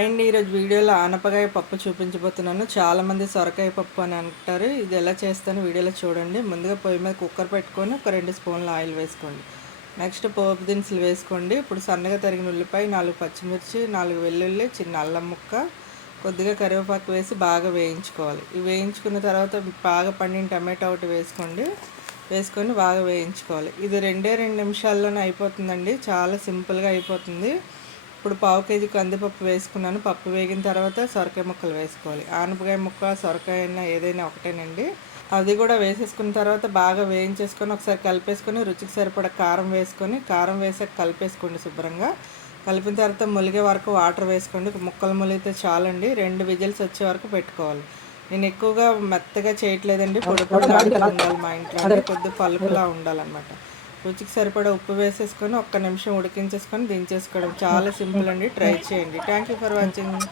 And ఈరోజు వీడియోలో ఆనపకాయ పప్పు చూపించబోతున్నాను. చాలామంది సొరకాయ పప్పు అని అంటారు. ఇది ఎలా చేస్తాను వీడియోలో చూడండి. ముందుగా పొయ్యి మీద కుక్కర్ పెట్టుకొని ఒక రెండు స్పూన్ల ఆయిల్ వేసుకోండి. నెక్స్ట్ పోపు దినుసులు వేసుకోండి. ఇప్పుడు సన్నగా తరిగిన ఉల్లిపాయ నాలుగు పచ్చిమిర్చి నాలుగు వెల్లుల్లి చిన్న అల్లం ముక్క కొద్దిగా కరివేపాకు వేసి బాగా వేయించుకోవాలి. ఇవి వేయించుకున్న తర్వాత బాగా పండిన టమాటా ఒకటి వేసుకోండి. వేసుకొని బాగా వేయించుకోవాలి. ఇది రెండే రెండు నిమిషాల్లోనే అయిపోతుందండి. చాలా సింపుల్గా అయిపోతుంది. ఇప్పుడు పావు కేజీ కందిపప్పు వేసుకున్నాను. పప్పు వేగిన తర్వాత సొరకాయ ముక్కలు వేసుకోవాలి. ఆనపకాయ ముక్క సొరకాయ అయినా ఏదైనా ఒకటేనండి. అది కూడా వేసేసుకున్న తర్వాత బాగా వేయించేసుకొని ఒకసారి కలిపేసుకొని రుచికి సరిపడా కారం వేసుకొని కారం వేసాక కలిపేసుకోండి శుభ్రంగా. కలిపిన తర్వాత ములిగే వరకు వాటర్ వేసుకోండి. ముక్కలు ములిగితే చాలండి. రెండు విజిల్స్ వచ్చే వరకు పెట్టుకోవాలి. నేను ఎక్కువగా మెత్తగా చేయట్లేదండి. పొడి పొడి ఉండాలి మా ఇంట్లో. కొద్ది పలుకులా ఉండాలన్నమాట. రుచికి సరిపడా ఉప్పు వేసేసుకొని ఒక్క నిమిషం ఉడికించేసుకొని దించేసుకోవడం. చాలా సింపుల్ అండి. ట్రై చేయండి. Thank you for watching